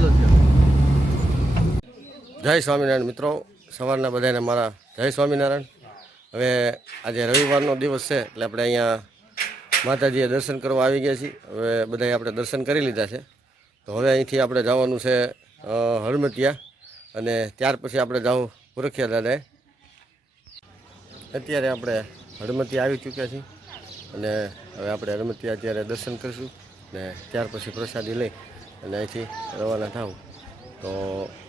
જય સ્વામિનારાયણ મિત્રો, સવારના બધાને મારા જય સ્વામિનારાયણ। હવે આજે રવિવારનો દિવસ છે એટલે આપણે અહીંયા માતાજીએ દર્શન કરવા આવી ગયા છીએ। હવે બધાએ આપણે દર્શન કરી લીધા છે, તો હવે અહીંથી આપણે જવાનું છે હળમતિયા, અને ત્યાર પછી આપણે જાવું પુરખિયા દાદાએ। અત્યારે આપણે હળમતિયા આવી ચૂક્યા છીએ, અને હવે આપણે હળમતિયા અત્યારે દર્શન કરીશું, ને ત્યાર પછી પ્રસાદી લઈ અને અહીંથી રવાના થાવું। તો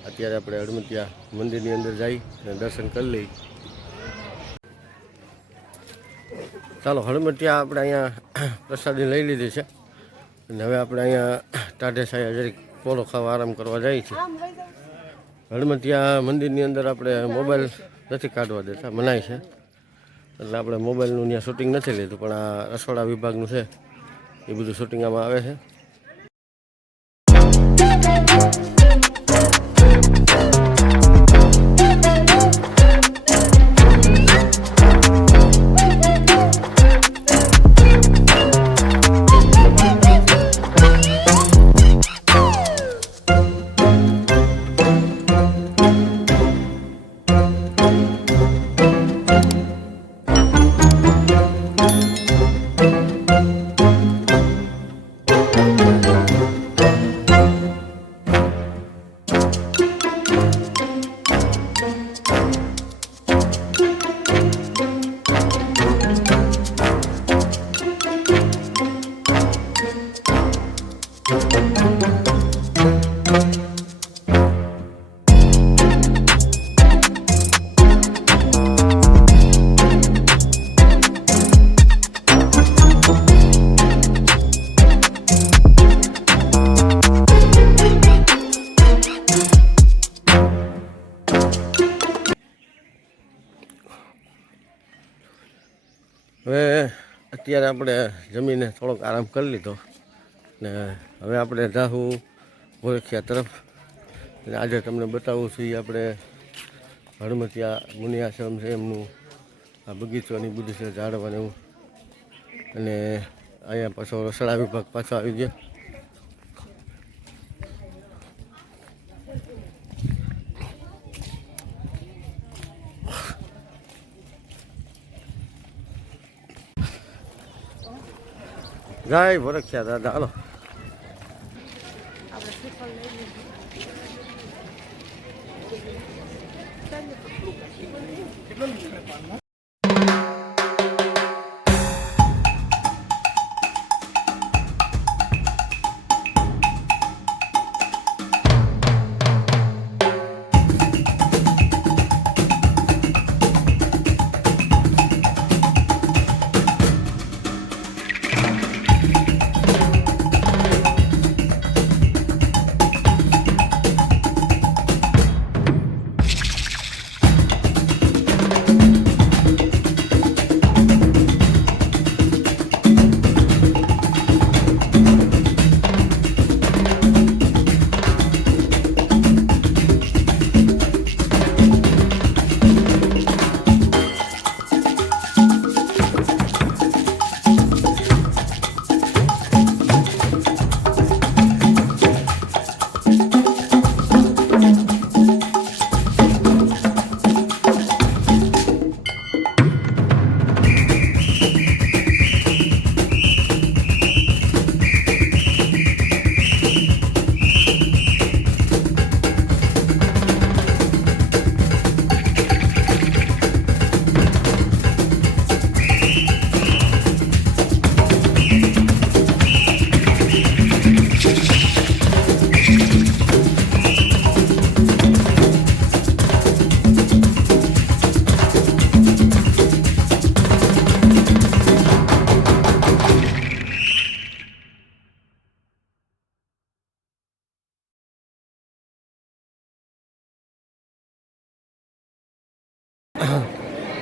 અત્યારે આપણે હળમતિયા મંદિરની અંદર જઈ અને દર્શન કરી લઈ। ચાલો, હળમતિયા આપણે અહીંયા પ્રસાદી લઈ લીધી છે, અને હવે આપણે અહીંયા ટાઢે સાયા જરીક પોલો ખાવા આરામ કરવા જઈએ છીએ। હળમતિયા મંદિરની અંદર આપણે મોબાઈલ નથી કાઢવા દેતા, મનાય છે, એટલે આપણે મોબાઈલનું ત્યાં શૂટિંગ નથી લીધું, પણ આ રસોડા વિભાગનું છે એ બધું શૂટિંગ આમાં આવે છે। હવે અત્યારે આપણે જમીને થોડોક આરામ કરી લીધો, ને હવે આપણે જાહું પુરખિયા તરફ। અને આજે તમને બતાવું છું એ આપણે હળમતિયા મુનિ આશ્રમ છે એમનું આ બગીચોની બધી છે, ઝાડવાને એવું, અને અહીંયા પાછો રસોડા વિભાગ પાછો આવી ગયો। જય પુરખિયા દાદા, હાલો।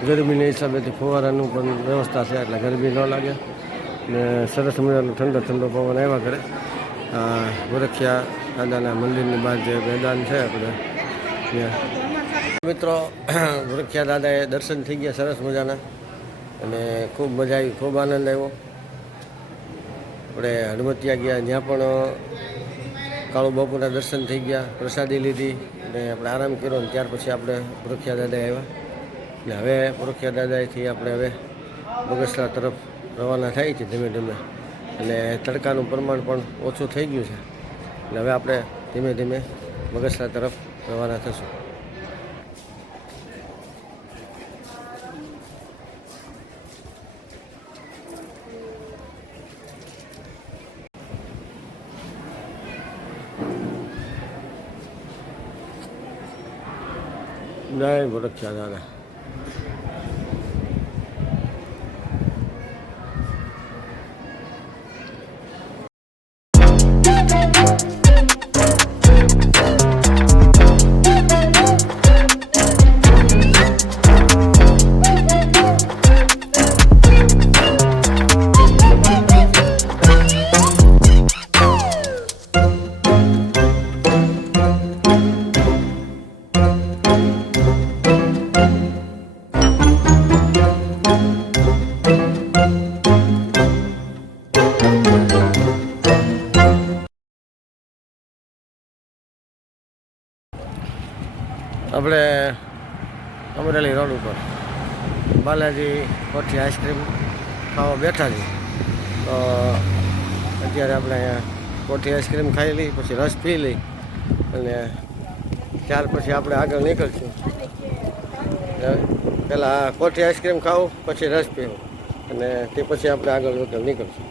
ગરમીના હિસાબેથી ફુવારાનું પણ વ્યવસ્થા છે, એટલે ગરમી ન લાગે ને સરસ મજાનો ઠંડો ઠંડો પવન આવ્યા કરે। પુરખિયા દાદાના મંદિરની બહાર જે મેદાન છે આપણે ત્યાં મિત્રો, પુરખિયા દાદાએ દર્શન થઈ ગયા સરસ મજાના, અને ખૂબ મજા આવી, ખૂબ આનંદ આવ્યો। આપણે હળમતિયા ગયા, ત્યાં પણ કાળુ બાપુના દર્શન થઈ ગયા, પ્રસાદી લીધી અને આપણે આરામ કર્યો. અને ત્યાર પછી આપણે પુરખિયા દાદા આવ્યા ને હવે પુરખિયા દાદાથી આપણે હવે બગસરા તરફ રવાના થાય છે ધીમે ધીમે. અને તડકાનું પ્રમાણ પણ ઓછું થઈ ગયું છે એટલે હવે આપણે ધીમે ધીમે બગસરા તરફ રવાના થશું. જય પુરખિયા દાદા. આપણે અમરેલી રોડ ઉપર બાલાજી કોઠી આઈસ્ક્રીમ ખાવા બેઠા છીએ. તો અત્યારે આપણે અહીંયા કોઠી આઈસ્ક્રીમ ખાઈ લઈ, પછી રસ પી લઈ અને ત્યાર પછી આપણે આગળ નીકળશું. પહેલાં કોઠી આઈસ્ક્રીમ ખાવું, પછી રસ પીવું અને તે પછી આપણે આગળ નીકળશું.